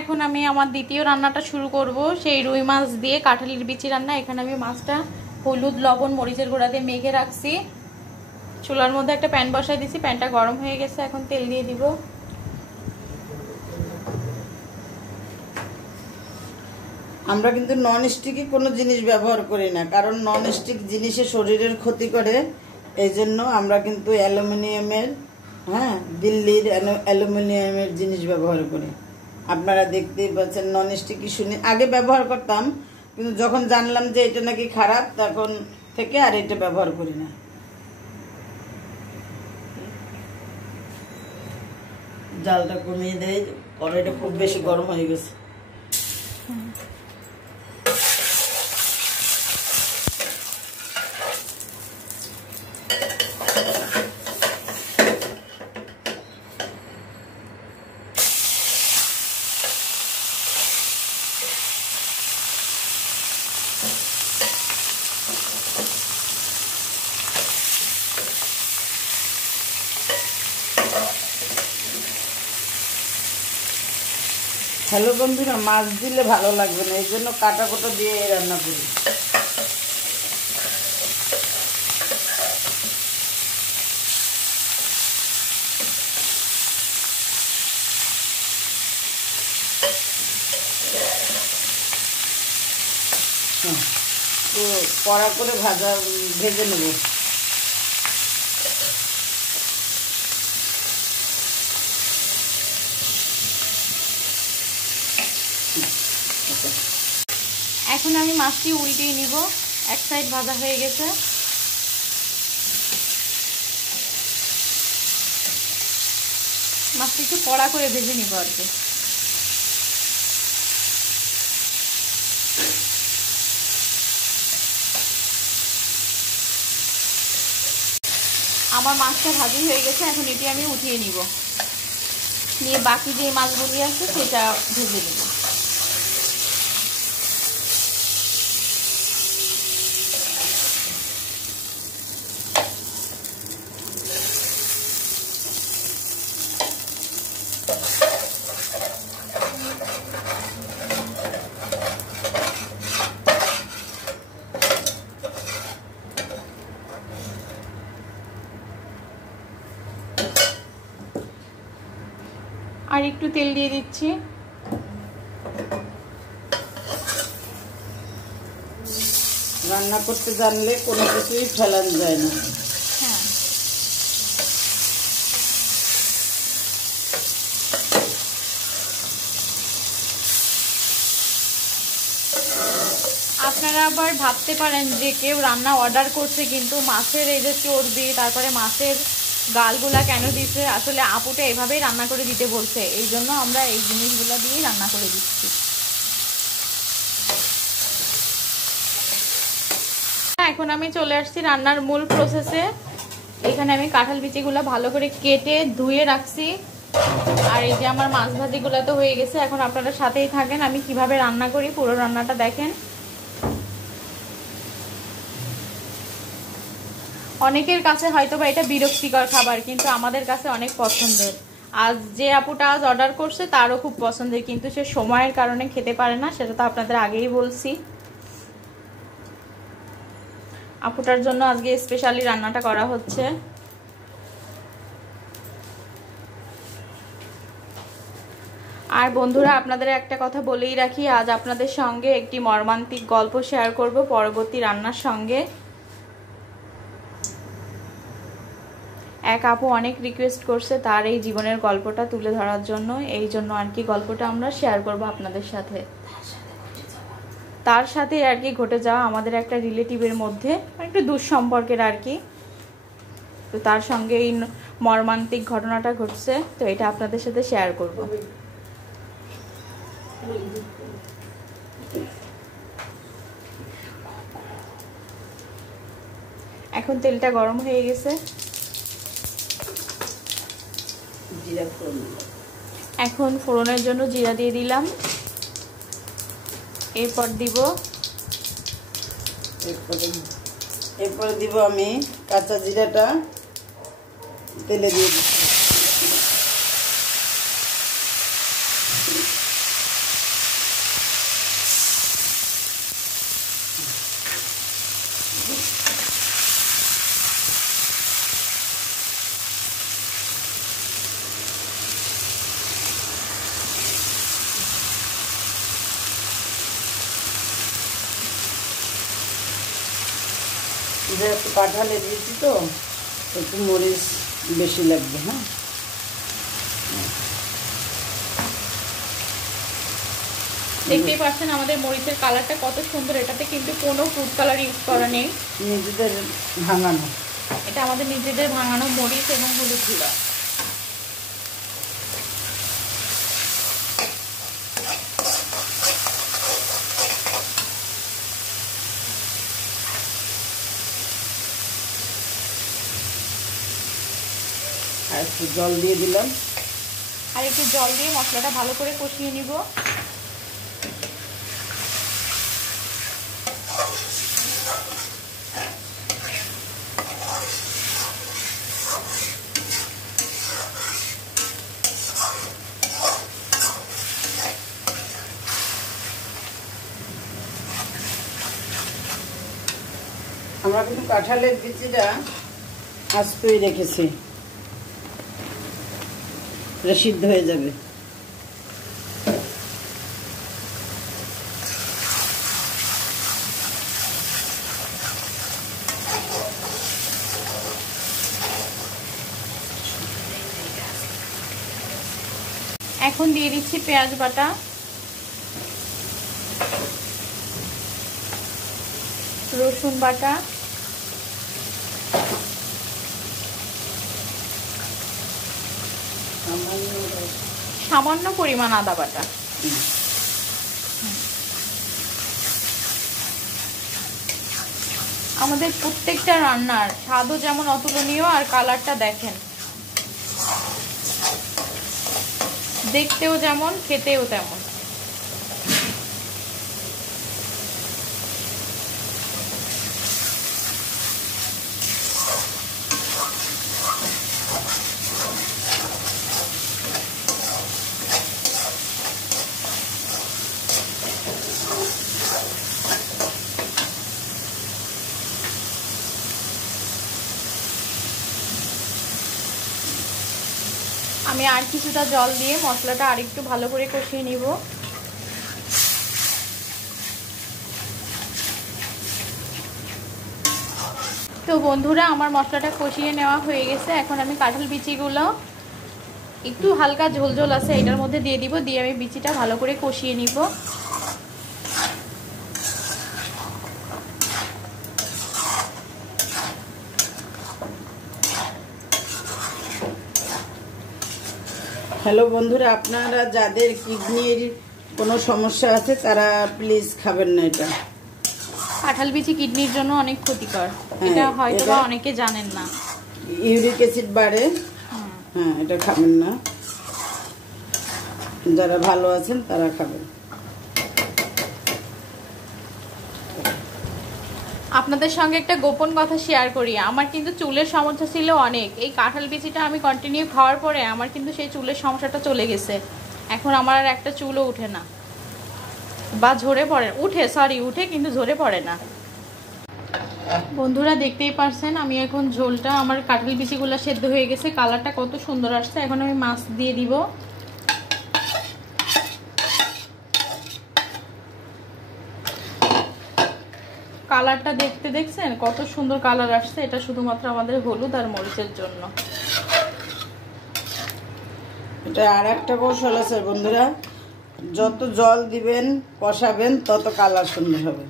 এখন আমি আমার দ্বিতীয় রান্নাটা শুরু করব, সেই রুই মাছ দিয়ে কাঁঠালির বিচি রান্না। এখানে আমি মাছটা হলুদ লবণ মরিচের গুঁড়া দিয়ে মেখে রাখছি। চুলার মধ্যে একটা প্যান বসাই দিছি, প্যানটা গরম হয়ে গেছে, এখন তেল দিয়ে দিব। আমরা কিন্তু নন স্টিকি কোনো জিনিস ব্যবহার করি না, কারণ নন স্টিক জিনিসে শরীরের ক্ষতি করে। এই জন্য আমরা কিন্তু অ্যালুমিনিয়ামের, দিল্লির অ্যালুমিনিয়ামের জিনিস ব্যবহার করি। আপনারা দেখতেই পাচ্ছেন, নন স্টিকি শুনে আগে ব্যবহার করতাম, কিন্তু যখন জানলাম যে এটা নাকি খারাপ, তখন থেকে আর এটা ব্যবহার করি না। জালটা কমিয়ে দেয়, কড়াইটা খুব বেশি গরম হয়ে গেছে। হ্যালো বন্ধুরা, মাছ দিলে ভালো লাগবে না, এই জন্য কাটা কোটা দিয়ে রান্না করি। তো কড়া করে ভেজে নেব। এখন আমি মাছটি উল্টিয়ে নিব, এক সাইড ভাজা হয়ে গেছে। মাছটি একটু কড়া করে ভেজে নিব আর কি। আমার মাছটা ভাজি হয়ে গেছে, এখন এটি আমি উঠিয়ে নিব, নিয়ে বাকি যে মাছগুলি আছে সেটা ভেজে নেব। আর একটু তেল দিয়ে দিচ্ছি। রান্না করতে জানলে কোনো কিছুই ফেলানো যায় না। হ্যাঁ, আপনারা আবার ভাবতে পারেন যে কেউ রান্না অর্ডার করছে, কিন্তু মাছের এই যে চর্বি, তারপরে মাছের গালগুলা কেন দিচ্ছে? আসলে আপুটা এভাবেই রান্না করে দিতে বলছে, এই জন্য আমরা এই জিনিসগুলো দিয়েই রান্না করে দিচ্ছি। এখন আমি চলে আসছি রান্নার মূল প্রসেসে। এখানে আমি কাঁঠাল বিচিগুলো ভালো করে কেটে ধুয়ে রাখছি, আর এই যে আমার মাছ ভাজিগুলো তো হয়ে গেছে। এখন আপনারা সাথেই থাকেন, আমি কিভাবে রান্না করি পুরো রান্নাটা দেখেন। অনেকের কাছে হয়তো বা এটা বিরক্তিকর খাবার, কিন্তু আমাদের কাছে অনেক পছন্দের। আজ যে আপুটা আজ অর্ডার করছে তারও খুব পছন্দের, কিন্তু সে সময়ের কারণে খেতে পারে না, সেটা তো আপনাদের আগেই বলছি। আপুটার জন্য আজকে স্পেশালি রান্নাটা করা হচ্ছে। আর বন্ধুরা, আপনাদের একটা কথা বলেই রাখি, আজ আপনাদের সঙ্গে একটি মর্মান্তিক গল্প শেয়ার করব পরবর্তী রান্নার সঙ্গে। এক আপু অনেক রিকোয়েস্ট করছে তার এই জীবনের গল্পটা তুলে ধরার জন্য, এই জন্য আর কি গল্পটা আমরা শেয়ার করব আপনাদের সাথে। তার সাথে আর কি ঘটে যাওয়া আমাদের একটা রিলেটিভের মধ্যে একটু দুঃসম্পর্কের আর কি, তো তার সঙ্গে এই মর্মান্তিক ঘটনাটা ঘটছে, তো এটা আপনাদের সাথে শেয়ার করব। এখন তেলটা গরম হয়ে গেছে, এখন ফোড়নের জন্য জিরা দিয়ে দিলাম। এরপর দিব এরপরে দিব আমি কাঁচা জিরাটা তেলে দিয়ে দিচ্ছি। যেহেতু কাঁঠালের বিচি তো একটু মরিচ বেশি লাগবে। হ্যাঁ, দেখতেই পাচ্ছেন আমাদের মরিচের কালারটা কত সুন্দর। এটাতে কিন্তু কোনো ফুড কালার ইউজ করা নেই, নিজেদের ভাঙানো। এটা আমাদের নিজেদের ভাঙানো মরিচ এবং হলুদ গুঁড়া। আর একটু জল দিয়ে দিলাম। আর একটু জল দিয়ে মশলাটা ভালো করে কষিয়ে নিব। আমরা কিন্তু কাঁঠালের বিচিটা আস্তেই রেখেছি, সিদ্ধ হয়ে যাবে। এখন দিয়ে দিচ্ছি পেঁয়াজ বাটা, রসুন বাটা, সামান্য পরিমাণ আদা বাটা। আমাদের প্রত্যেকটা রান্নার স্বাদও যেমন অতুলনীয়, আর কালারটা দেখেন, দেখতেও যেমন, খেতেও তেমন। আমি আর কিছুটা জল দিয়ে মশলাটা আরেকটু ভালো করে কষিয়ে নিব। তো বন্ধুরা, আমার মশলাটা কষিয়ে নেওয়া হয়ে গেছে। এখন আমি কাঁঠাল বিচিগুলো একটু হালকা ঝোলঝোল আছে এটার মধ্যে দিয়ে দিব, দিয়ে আমি বিচিটা ভালো করে কষিয়ে নিব। হ্যালো বন্ধুরা, আপনারা যাদের কিডনির কোনো সমস্যা আছে তারা প্লিজ খাবেন না এটা। কাঁঠাল বিচি কিডনির জন্য অনেক ক্ষতিকর, এটা হয়তো বা অনেকে জানেন না। ইউরিক অ্যাসিড বাড়ে। হ্যাঁ, এটা খাবেন না, যারা ভালো আছেন তারা খাবেন। আপনাদের সঙ্গে একটা গোপন কথা শেয়ার করি। আমার কিন্তু চুলের সমস্যা ছিল অনেক। এই কাঁঠাল বিচিটা আমি কন্টিনিউ খাওয়ার পরে আমার কিন্তু সেই চুলের সমস্যাটা চলে গেছে। এখন আমার আর একটা চুলও উঠে না, বা ঝরে পড়ে, উঠে কিন্তু ঝরে পড়ে না। বন্ধুরা দেখতেই পারছেন আমি এখন ঝোলটা, আমার কাঁঠাল বিচিগুলো সেদ্ধ হয়ে গেছে, কালারটা কত সুন্দর আসছে। এখন আমি মাছ দিয়ে দিব। কালারটা দেখছেন কত সুন্দর কালার আসছে। এটা শুধুমাত্র আমাদের হলুদ আর মরিচের জন্য। এটা আর একটা কৌশল আছে বন্ধুরা, যত জল দিবেন কষাবেন তত কালার সুন্দর হবে।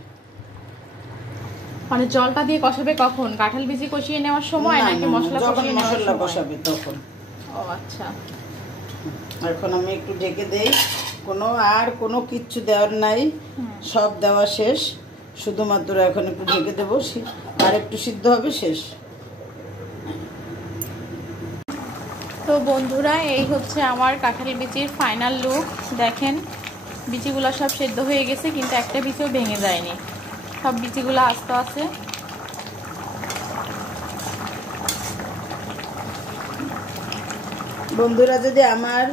মানে জলটা দিয়ে কষাবে কখন? কাঁঠাল বিচি কষিয়ে নেওয়ার সময় নাকি মশলা কষিয়ে নেওয়ার সময়? কষাবে তখন। ও আচ্ছা। এখন আমি একটু ঢেকে দেই। কোনো কিচ্ছু দেওয়ার নাই, সব দেওয়া শেষ। শুধুমাত্র এখন একটু ঢেকে দেবো, আর একটু সিদ্ধ হবে, শেষ। তো বন্ধুরা, এই হচ্ছে আমার কাঁঠাল বিচির ফাইনাল লুক। দেখেন বিচিগুলো সব সেদ্ধ হয়ে গেছে, কিন্তু একটা বিচিও ভেঙে যায়নি, সব বিচিগুলো আস্ত আছে। বন্ধুরা, যদি আমার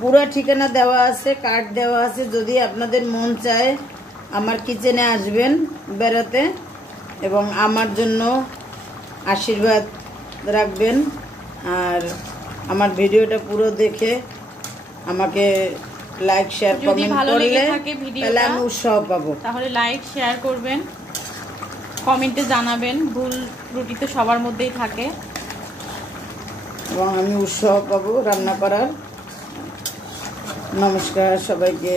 পুরো ঠিকানা দেওয়া আছে, কার্ড দেওয়া আছে, যদি আপনাদের মন চায় আমার কিচেনে আসবেন বেড়াতে এবং আমার জন্য আশীর্বাদ রাখবেন। আর আমার ভিডিওটা পুরো দেখে আমাকে লাইক শেয়ার কমেন্ট করলে তাহলে আমি উৎসাহ পাবো। তাহলে লাইক শেয়ার করবেন। কমেন্টে জানাবেন, ভুল ত্রুটি তো সবার মধ্যেই থাকে। এবং আমি উৎসাহ পাবো রান্না করার। নমস্কার সবাইকে।